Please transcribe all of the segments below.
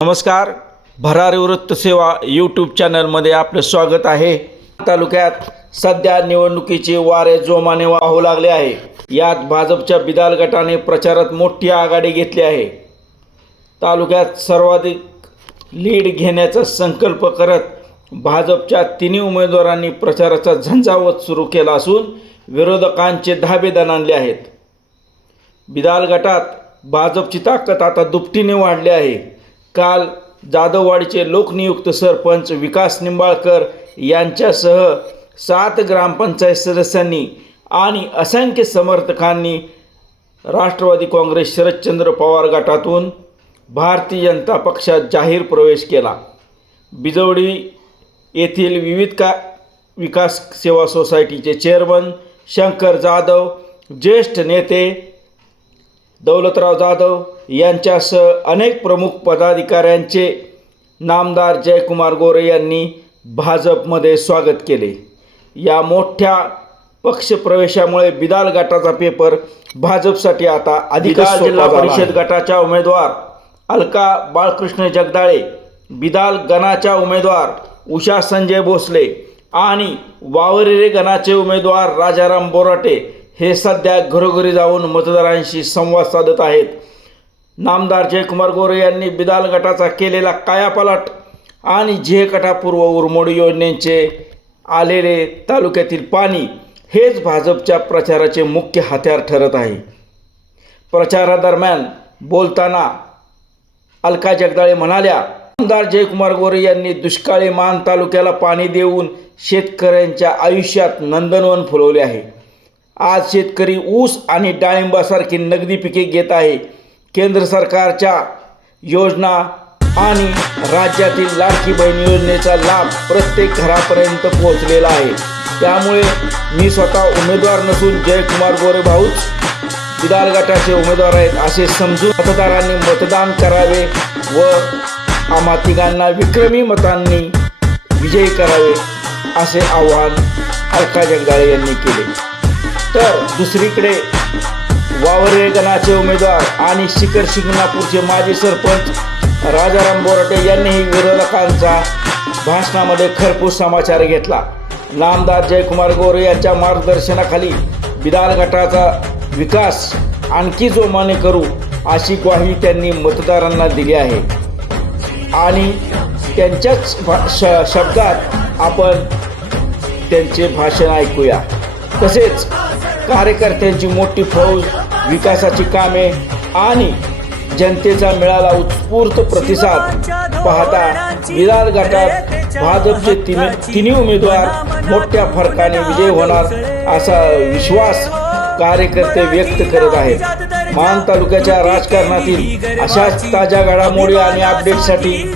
नमस्कार, भरारी वृत्त सेवा यूट्यूब चॅनलमध्ये आपलं स्वागत आहे। तालुक्यात सध्या निवडणुकीचे वारे जोमाने वाहू लागले आहे। यात भाजपच्या बिदाल गटाने प्रचारात मोठी आघाडी घेतली आहे। तालुक्यात सर्वाधिक लीड घेण्याचा संकल्प करत भाजपच्या तिन्ही उमेदवारांनी प्रचाराचा झंझावात सुरू केला असून विरोधकांचे धाबे दणाणले आहेत। बिदाल गटात भाजपची ताकद आता दुपटीने वाढली आहे। काल जाधववाडीचे लोकनियुक्त सरपंच विकास निंबाळकर यांच्यासह 7 ग्रामपंचायत सदस्यांनी आणि असंख्य समर्थकांनी राष्ट्रवादी काँग्रेस शरदचंद्र पवार गटातून भारतीय जनता पक्षात जाहीर प्रवेश केला। बिजवडी येथील विविध विकास सेवा सोसायटीचे चेअरमन शंकर जाधव, ज्येष्ठ नेते दौलतराव जाधव यांच्यासह अनेक प्रमुख पदाधिकाऱ्यांचे नामदार जयकुमार गोरे यांनी भाजपमध्ये स्वागत केले। या मोठ्या पक्षप्रवेशामुळे बिदाल गटाचा पेपर भाजपसाठी आता अधिक जिल्हा परिषद गटाच्या उमेदवार अलका बाळकृष्ण जगदाळे, बिदाल गणाच्या उमेदवार उषा संजय भोसले आणि वावरेरे गणाचे उमेदवार राजाराम बोराटे हे सध्या घरोघरी जाऊन मतदारांशी संवाद साधत आहेत। नामदार जयकुमार गोरे यांनी बिदाल गटाचा केलेला कायापालट आणि झेकटापूर्व उरमोड योजनेचे आलेले तालुक्यातील पाणी हेच भाजपच्या प्रचाराचे मुख्य हत्यार ठरत आहे। प्रचारादरम्यान बोलताना अलका जगदाळे म्हणाल्या, नामदार जयकुमार गोरे यांनी दुष्काळी मान तालुक्याला पाणी देऊन शेतकऱ्यांच्या आयुष्यात नंदनवन फुलवले आहे। आज शेतकरी ऊस आणि डाळिंबासारखी नगदी पिके घेत आहे। केंद्र सरकारच्या योजना आणि राज्यातील लाडकी बहीण योजनेचा लाभ प्रत्येक घरापर्यंत पोहोचलेला आहे। त्यामुळे मी स्वतः उमेदवार नसून जयकुमार गोरे भाऊच बिदाल गटाचे उमेदवार आहेत असे समजून मतदारांनी मतदान करावे व आम्हा तिघांना विक्रमी मतांनी विजयी करावे असे आवाहन अलका जगदाळे यांनी केले। तर दुसरीकडे वावरे गणाचे उमेदवार आणि शिखर शिंगणापूरचे माजी सरपंच राजाराम बोराटे यांनीही विरोधकांचा भाषणामध्ये खरपूस समाचार घेतला। नामदार जयकुमार गोरे यांच्या मार्गदर्शनाखाली बिदाल गटाचा विकास आणखी जोमाने करू अशी ग्वाही त्यांनी मतदारांना दिली आहे आणि त्यांच्याच शब्दात आपण त्यांचे भाषण ऐकूया। तसेच कार्यकर्त्यांची मोठी फौज, विकासाची कामे आणि जनतेचा मिळाला उत्स्फूर्त प्रतिसाद पाहता बिदाल गटात भाजपचे तिन्ही उमेदवार मोठ्या फरकाने विजय होणार असा विश्वास कार्यकर्ते व्यक्त करत आहेत। मान तालुक्याच्या राजकारणातील अशाच ताज्या घडामोडी आणि अपडेटसाठी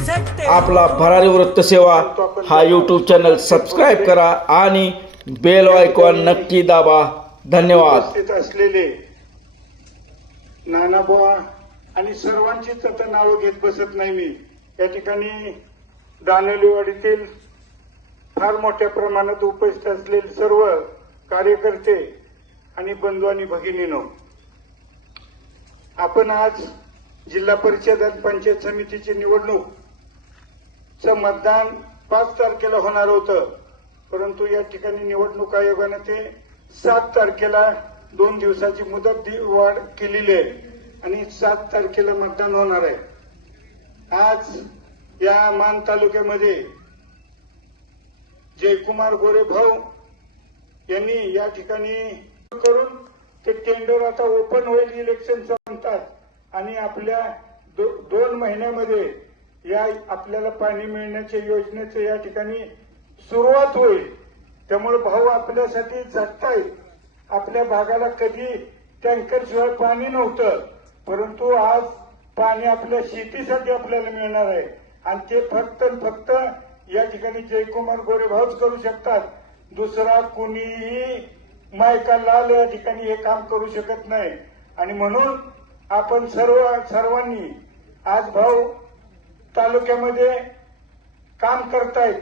आपला भरारी वृत्त सेवा हा यूट्यूब चॅनल सबस्क्राईब करा आणि बेल आयकॉन नक्की दाबा। धन्यवाद। असलेले नानाबुवा आणि सर्वांचीच आता नावं घेत बसत नाही मी। या ठिकाणी दानोलीवाडीतील फार मोठ्या प्रमाणात उपस्थित असलेले सर्व कार्यकर्ते आणि बंधू आणि भगिनींनो, आपण आज जिल्हा परिषद आणि पंचायत समितीची निवडणूकचं मतदान 5 तारखेला होणार होतं, परंतु या ठिकाणी निवडणूक आयोगाने ते 7 तारखेला 2 दिवसाची मुदत वाढ केलेली आहे आणि 7 तारखेला मतदान होणार आहे। आज या मान तालुक्यामध्ये जयकुमार गोरे भाऊ यांनी या ठिकाणी करून ते टेंडर आता ओपन होईल, इलेक्शन म्हणतात आणि आपल्या 2 महिन्यामध्ये या आपल्याला पाणी मिळण्याच्या योजनेचं या ठिकाणी सुरुवात होईल। त्यामुळे भाऊ आपल्यासाठी झटतायत। आपल्या भागाला कधी टँकर शिवाय पाणी नव्हतं, परंतु आज पाणी आपल्या शेतीसाठी आपल्याला मिळणार आहे आणि ते फक्त या ठिकाणी जयकुमार गोरे भाऊच करू शकतात। दुसरा कुणीही मायका लाल या ठिकाणी हे काम करू शकत नाही आणि म्हणून आपण सर्वांनी आज भाऊ तालुक्यामध्ये काम करतायत।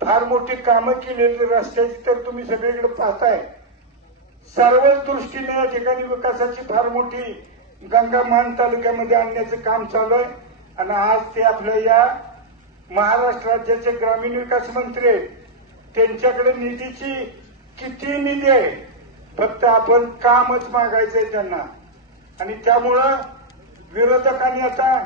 फार मोठी कामं केलेली रस्त्याची तर तुम्ही सगळीकडे पाहताय। सर्वच दृष्टीने या ठिकाणी विकासाची फार मोठी गंगा मान तालुक्यामध्ये आणण्याचं काम चालू आहे आणि आज ते आपल्या या महाराष्ट्र राज्याचे ग्रामीण विकास मंत्री आहेत. त्यांच्याकडे निधीची किती निधी आहे, फक्त आपण कामच मागायचंय त्यांना. आणि त्यामुळं विरोधकांनी आता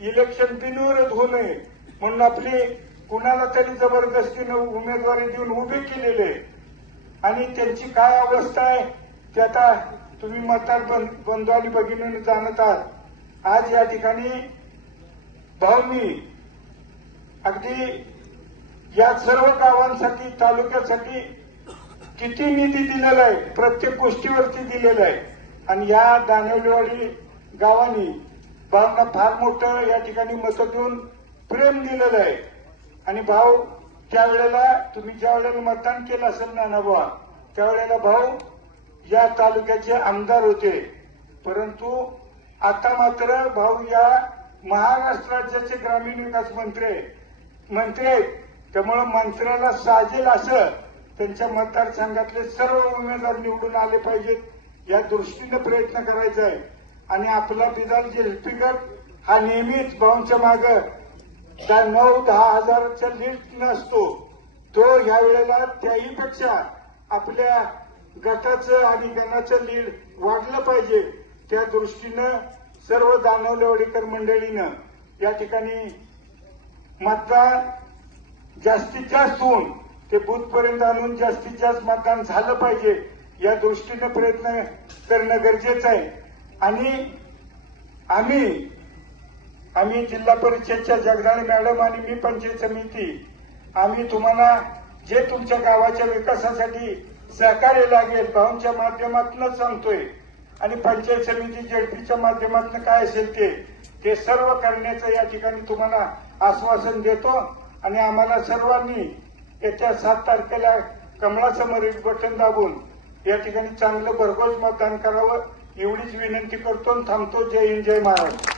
इलेक्शन बिनविरोध होऊ नये म्हणून आपली कुणाला तरी जबरदस्तीनं उमेदवारी देऊन उभे केलेले आणि त्यांची काय अवस्था आहे ते आता तुम्ही मतदार बंधू आणि भगिनींनी जाणत आहात. आज या ठिकाणी भाऊ मी अगदी या सर्व गावांसाठी तालुक्यासाठी किती निधी दिलेला आहे, प्रत्येक गोष्टीवरती दिलेला आहे. आणि या दानिवलीवाडी गावानी भाऊंना फार मोठं या ठिकाणी मतं देऊन प्रेम दिलेलं आहे. आणि भाऊ त्यावेळेला तुम्ही ज्या वेळेला मतदान केलं असेल ना बुवा, त्यावेळेला भाऊ या तालुक्याचे आमदार होते. परंतु आता मात्र भाऊ या महाराष्ट्र राज्याचे ग्रामीण विकास मंत्री आहेत. त्यामुळे मंत्र्याला साजेल असं त्यांच्या मतदारसंघातले सर्व उमेदवार निवडून आले पाहिजेत या दृष्टीने प्रयत्न करायचा आहे. आणि आपला बिदाल जेलपी गट हा नेहमीच भाऊंच्या मागे 9-10 हजाराच्या लीड नसतो. तो या वेळेला त्याही पेक्षा आपल्या गटाचं आणि गणाचं लीड वाढलं पाहिजे. त्या दृष्टीनं सर्व दानवलेवाडीकर मंडळीनं या ठिकाणी मतदान जास्तीत जास्त होऊन ते बूथपर्यंत आणून जास्तीत जास्त मतदान झालं पाहिजे या दृष्टीनं प्रयत्न करणं गरजेचं आहे. आणि आम्ही जिल्हा परिषदच्या जगदाळे मॅडम आणि मी पंचायत समिती आम्ही तुम्हाला जे तुमच्या गावाच्या विकासासाठी सहकार्य लागेल भाऊंच्या माध्यमातूनच सांगतोय. आणि पंचायत समिती जेडपीच्या माध्यमातून काय असेल ते सर्व करण्याचं या ठिकाणी तुम्हाला आश्वासन देतो. आणि आम्हाला सर्वांनी येत्या 7 तारखेला कमळासमोर बटन दाबून या ठिकाणी चांगलं भरघोस मतदान करावं एवढीच विनंती करतो आणि थांबतो. जय हिंद, जय महाराष्ट्र.